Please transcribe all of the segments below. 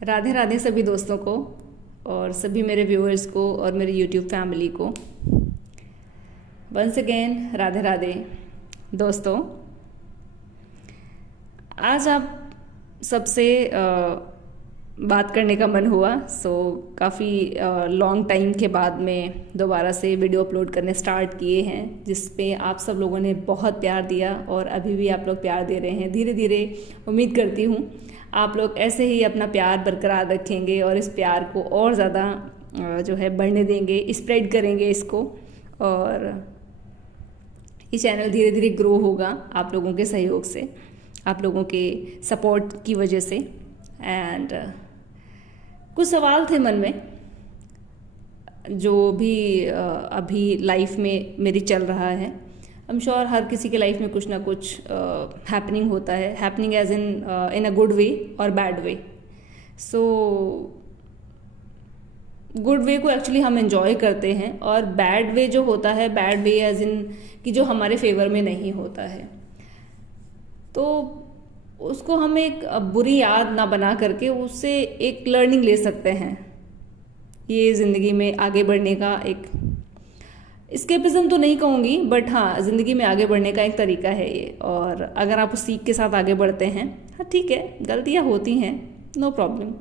राधे राधे सभी दोस्तों को और सभी मेरे व्यूअर्स को और मेरे यूट्यूब फैमिली को। वंस अगेन राधे राधे दोस्तों। आज आप सबसे बात करने का मन हुआ। काफ़ी लॉन्ग टाइम के बाद में दोबारा से वीडियो अपलोड करने स्टार्ट किए हैं, जिस पे आप सब लोगों ने बहुत प्यार दिया और अभी भी आप लोग प्यार दे रहे हैं। धीरे धीरे उम्मीद करती हूँ आप लोग ऐसे ही अपना प्यार बरकरार रखेंगे और इस प्यार को और ज़्यादा जो है बढ़ने देंगे, स्प्रेड करेंगे इसको, और ये चैनल धीरे धीरे ग्रो होगा आप लोगों के सहयोग से, आप लोगों के सपोर्ट की वजह से। एंड कुछ सवाल थे मन में जो भी अभी लाइफ में मेरी चल रहा है। आई एम श्योर हर किसी के लाइफ में कुछ ना कुछ हैपनिंग होता है, happening as in a good way और बैड वे। सो गुड वे को एक्चुअली हम एंजॉय करते हैं, और बैड वे जो होता है, बैड वे एज इन कि जो हमारे फेवर में नहीं होता है, तो उसको हम एक बुरी याद ना बना करके उससे एक लर्निंग ले सकते हैं। ये ज़िंदगी में आगे बढ़ने का एक एस्केपिज्म तो नहीं कहूँगी, बट हाँ, ज़िंदगी में आगे बढ़ने का एक तरीका है ये। और अगर आप उस सीख के साथ आगे बढ़ते हैं, हाँ ठीक है, गलतियाँ होती हैं, नो प्रॉब्लम,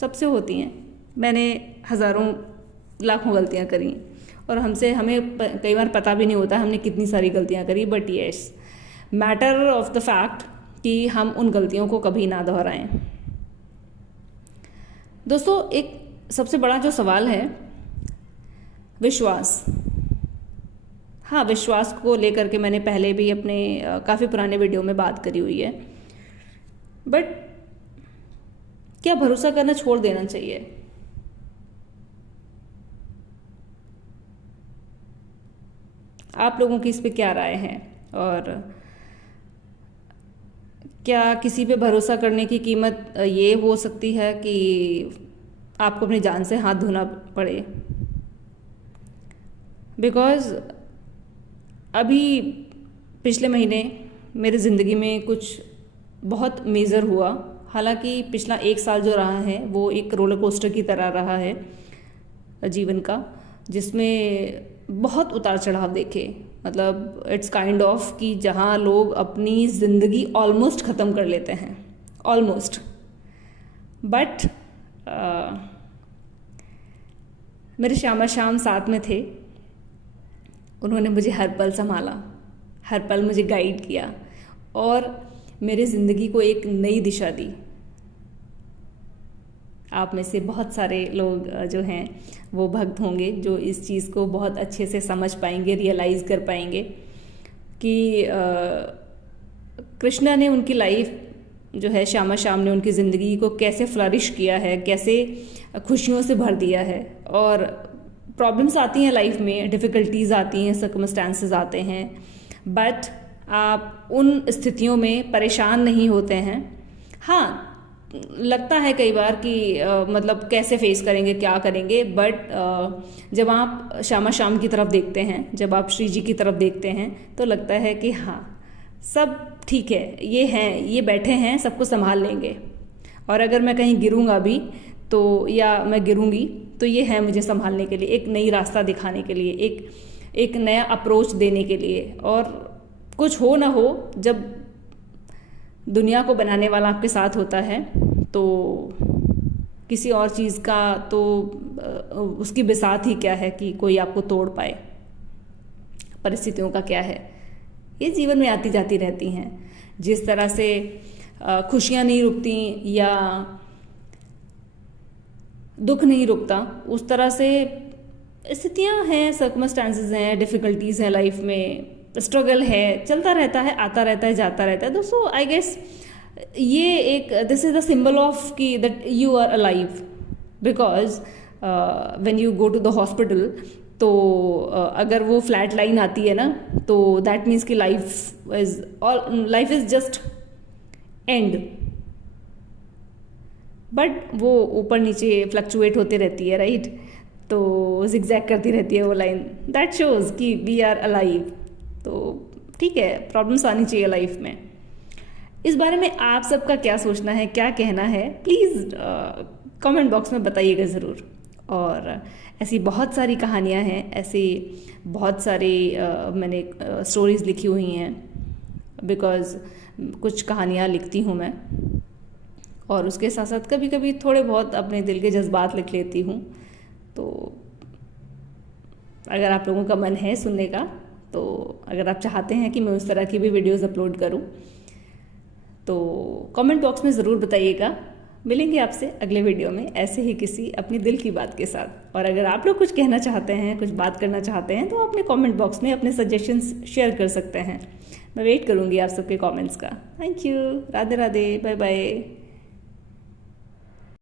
सबसे होती हैं। मैंने हज़ारों लाखों गलतियाँ करी और हमें कई बार पता भी नहीं होता हमने कितनी सारी गलतियाँ करी, but yes, matter of the fact कि हम उन गलतियों को कभी ना दोहराएं। दोस्तों, एक सबसे बड़ा जो सवाल है, विश्वास। हाँ, विश्वास को लेकर के मैंने पहले भी अपने काफ़ी पुराने वीडियो में बात करी हुई है, बट क्या भरोसा करना छोड़ देना चाहिए? आप लोगों की इस पे क्या राय है? और क्या किसी पे भरोसा करने की कीमत ये हो सकती है कि आपको अपनी जान से हाथ धोना पड़े? बिकॉज़ अभी पिछले महीने मेरी ज़िंदगी में कुछ बहुत मेजर हुआ। हालांकि पिछला एक साल जो रहा है वो एक रोलर कोस्टर की तरह रहा है जीवन का, जिसमें बहुत उतार चढ़ाव देखे। मतलब इट्स काइंड ऑफ कि जहाँ लोग अपनी ज़िंदगी ऑलमोस्ट ख़त्म कर लेते हैं, ऑलमोस्ट, बट मेरे श्यामा श्याम साथ में थे। उन्होंने मुझे हर पल संभाला, हर पल मुझे गाइड किया और मेरी ज़िंदगी को एक नई दिशा दी। आप में से बहुत सारे लोग जो हैं वो भक्त होंगे जो इस चीज़ को बहुत अच्छे से समझ पाएंगे, रियलाइज़ कर पाएंगे कि कृष्णा ने उनकी लाइफ जो है, श्यामा श्याम ने उनकी ज़िंदगी को कैसे फ्लरिश किया है, कैसे खुशियों से भर दिया है। और प्रॉब्लम्स आती हैं लाइफ में, डिफ़िकल्टीज़ आती हैं, सर्कमस्टांसेस आते हैं, बट आप उन स्थितियों में परेशान नहीं होते हैं। हाँ, लगता है कई बार कि मतलब कैसे फेस करेंगे, क्या करेंगे, बट जब आप श्यामा श्याम की तरफ देखते हैं, जब आप श्री जी की तरफ देखते हैं, तो लगता है कि हाँ, सब ठीक है, ये हैं, ये बैठे हैं, सबको संभाल लेंगे। और अगर मैं कहीं गिरूंगा भी तो, या मैं गिरूंगी तो ये है मुझे संभालने के लिए, एक नई रास्ता दिखाने के लिए, एक नया अप्रोच देने के लिए। और कुछ हो ना हो, जब दुनिया को बनाने वाला आपके साथ होता है तो किसी और चीज़ का तो उसकी बिसात ही क्या है कि कोई आपको तोड़ पाए। परिस्थितियों का क्या है, ये जीवन में आती जाती रहती हैं। जिस तरह से खुशियाँ नहीं रुकती या दुख नहीं रुकता, उस तरह से स्थितियाँ हैं, सर्कमस्टांसेस हैं, डिफ़िकल्टीज़ हैं लाइफ में, स्ट्रगल है, चलता रहता है, आता रहता है, जाता रहता है। दोस्तों, आई गेस ये एक this is the symbol of कि that you are alive, because when you go to the hospital, तो अगर वो फ्लैट लाइन आती है ना, तो दैट मीन्स कि life is just end. But वो ऊपर नीचे फ्लक्चुएट होती रहती है, राइट? तो जिगजैग करती रहती है वो लाइन, दैट शोज कि वी आर अलाइव। तो ठीक है, प्रॉब्लम्स आनी चाहिए लाइफ में, इस बारे में आप सबका क्या सोचना है, क्या कहना है, प्लीज़ कमेंट बॉक्स में बताइएगा ज़रूर। और ऐसी बहुत सारी कहानियाँ हैं, ऐसी बहुत सारी मैंने स्टोरीज़ लिखी हुई हैं, बिकॉज़ कुछ कहानियाँ लिखती हूँ मैं, और उसके साथ साथ कभी कभी थोड़े बहुत अपने दिल के जज्बात लिख लेती हूँ। तो अगर आप लोगों का मन है सुनने का, तो अगर आप चाहते हैं कि मैं उस तरह की भी वीडियोज़ अपलोड करूँ, तो कमेंट बॉक्स में ज़रूर बताइएगा। मिलेंगे आपसे अगले वीडियो में ऐसे ही किसी अपनी दिल की बात के साथ। और अगर आप लोग कुछ कहना चाहते हैं, कुछ बात करना चाहते हैं, तो अपने कमेंट बॉक्स में अपने सजेशंस शेयर कर सकते हैं। मैं वेट करूँगी आप सबके कमेंट्स का। Thank you. Radhe Radhe, bye bye.